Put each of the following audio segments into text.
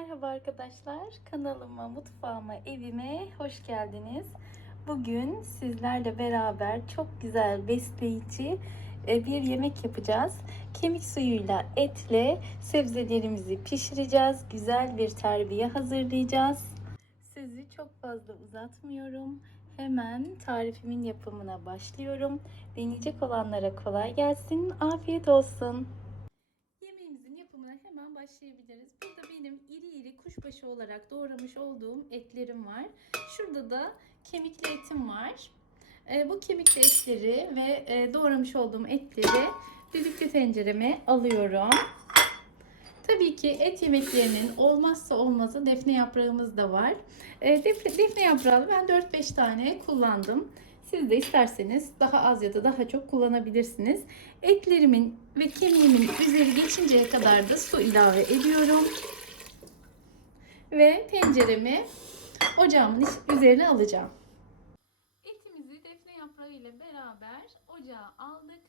Merhaba arkadaşlar. Kanalıma, mutfağıma, evime hoş geldiniz. Bugün sizlerle beraber çok güzel, besleyici e, bir yemek yapacağız. Kemik suyuyla, etle sebzelerimizi pişireceğiz. Güzel bir terbiye hazırlayacağız. Sizi çok fazla uzatmıyorum. Hemen tarifimin yapımına başlıyorum. Deneyecek olanlara kolay gelsin. Afiyet olsun. Yemeğimizin yapımına hemen başlayabiliriz. Burada benim iri iri kuşbaşı olarak doğramış olduğum etlerim var. Şurada da kemikli etim var. Ee, bu kemikli etleri ve e, doğramış olduğum etleri düdüklü tencereme alıyorum. Tabii ki et yemeklerinin olmazsa olmazı defne yaprağımız da var. E, defne, defne yaprağı ben 4-5 tane kullandım. Siz de isterseniz daha az ya da daha çok kullanabilirsiniz. Etlerimin ve kemiğimin üzeri geçinceye kadar da su ilave ediyorum. Ve tenceremi ocağımın üzerine alacağım. Etimizi defne yaprağı ile beraber ocağa aldık.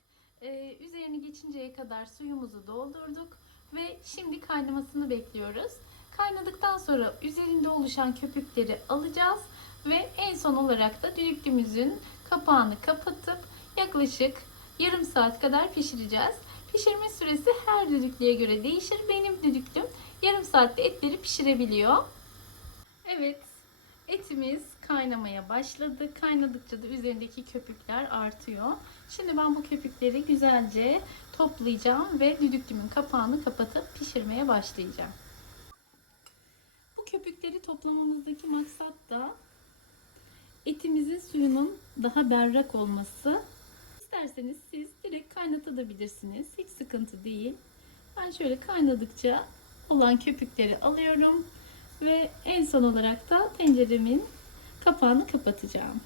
Ee, üzerini geçinceye kadar suyumuzu doldurduk ve şimdi kaynamasını bekliyoruz. Kaynadıktan sonra üzerinde oluşan köpükleri alacağız ve en son olarak da düdüklümüzün kapağını kapatıp yaklaşık yarım saat kadar pişireceğiz. Pişirme süresi her düdüklüye göre değişir. Benim düdüklüm yarım saatte etleri pişirebiliyor. Evet, etimiz kaynamaya başladı. Kaynadıkça da üzerindeki köpükler artıyor. Şimdi ben bu köpükleri güzelce toplayacağım ve düdüklümün kapağını kapatıp pişirmeye başlayacağım. Bu köpükleri toplamamızdaki maksat da etimizin suyunun daha berrak olması. İsterseniz siz direkt kaynatabilirsiniz. Hiç sıkıntı değil. Ben şöyle kaynadıkça olan köpükleri alıyorum ve en son olarak da tenceremin kapağını kapatacağım.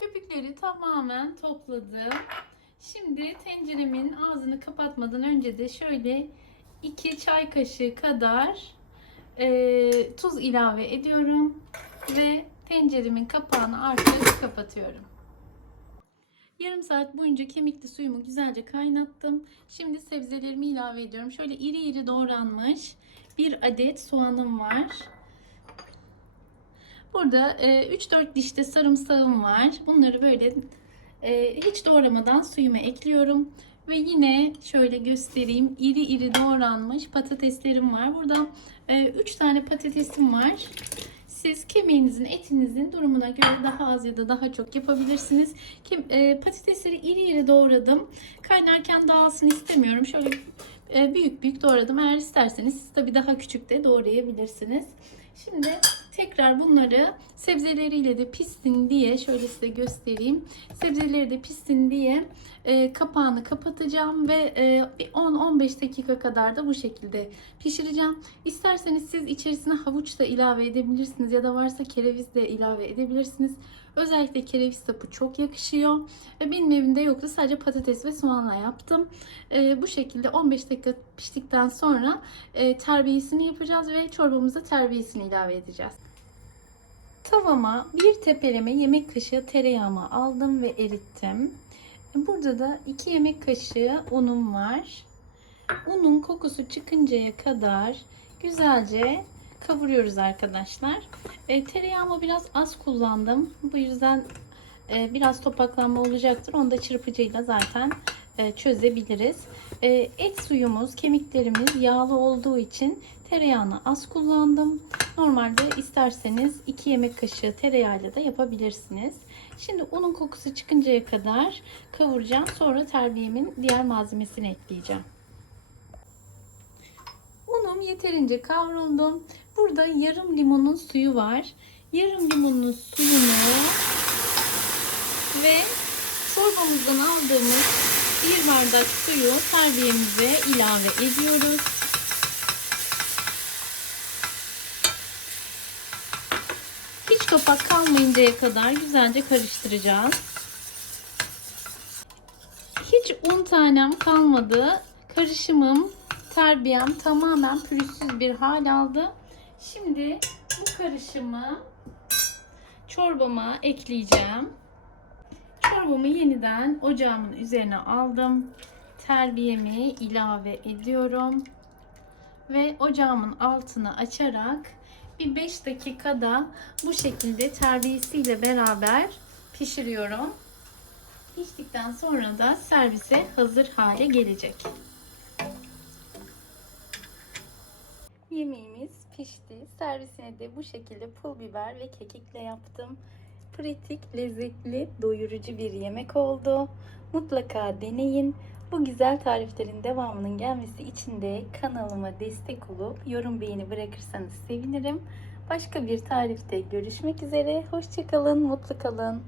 Köpükleri tamamen topladım. Şimdi tenceremin ağzını kapatmadan önce de şöyle 2 çay kaşığı kadar e, tuz ilave ediyorum ve tenceremin kapağını artık kapatıyorum. Yarım saat boyunca kemikli suyumu güzelce kaynattım. Şimdi sebzelerimi ilave ediyorum. Şöyle iri iri doğranmış bir adet soğanım var. Burada e, 3-4 dişte sarımsağım var. Bunları böyle e, hiç doğramadan suyuma ekliyorum. Ve yine şöyle göstereyim. İri iri doğranmış patateslerim var. Burada 3 tane patatesim var. Siz kemiğinizin, etinizin durumuna göre daha az ya da daha çok yapabilirsiniz. Kim, e, patatesleri iri iri doğradım. Kaynarken dağılsın istemiyorum. Şöyle e, büyük büyük doğradım. Eğer isterseniz siz tabii daha küçük de doğrayabilirsiniz. Şimdi tekrar bunları sebzeleriyle de pişsin diye şöyle size göstereyim. Sebzeleri de pişsin diye e, kapağını kapatacağım ve e, 10-15 dakika kadar da bu şekilde pişireceğim. İsterseniz siz içerisine havuç da ilave edebilirsiniz ya da varsa kereviz de ilave edebilirsiniz. Özellikle kereviz sapı çok yakışıyor. Ve benim evimde yoktu. Sadece patates ve soğanla yaptım. E, bu şekilde 15 dakika piştikten sonra e, terbiyesini yapacağız ve çorbamıza terbiyesini ilave edeceğiz. Tavama bir tepeleme yemek kaşığı tereyağımı aldım ve erittim. Burada da 2 yemek kaşığı unum var. Unun kokusu çıkıncaya kadar güzelce kavuruyoruz arkadaşlar. E, tereyağımı biraz az kullandım. Bu yüzden e, biraz topaklanma olacaktır. Onu da çırpıcıyla zaten e, çözebiliriz. E, et suyumuz, kemiklerimiz yağlı olduğu için tereyağını az kullandım. Normalde isterseniz 2 yemek kaşığı tereyağıyla da yapabilirsiniz. Şimdi unun kokusu çıkıncaya kadar kavuracağım. Sonra terbiyemin diğer malzemesini ekleyeceğim. Unum yeterince kavruldu. Burada yarım limonun suyu var. Yarım limonun suyunu ve çorbamızdan aldığımız bir bardak suyu terbiyemize ilave ediyoruz. Topak kalmayıncaya kadar güzelce karıştıracağız. Hiç un tanem kalmadı. Karışımım, terbiyem tamamen pürüzsüz bir hal aldı. Şimdi bu karışımı çorbama ekleyeceğim. Çorbamı yeniden ocağımın üzerine aldım. Terbiyemi ilave ediyorum. ve ocağımın altını açarak bir 5 dakikada bu şekilde terbiyesiyle beraber pişiriyorum. Piştikten sonra da servise hazır hale gelecek. Yemeğimiz pişti. Servisine de bu şekilde pul biber ve kekikle yaptım. Pratik, lezzetli, doyurucu bir yemek oldu. Mutlaka deneyin. Bu güzel tariflerin devamının gelmesi için de kanalıma destek olup yorum beğeni bırakırsanız sevinirim. Başka bir tarifte görüşmek üzere. Hoşçakalın, mutlu kalın.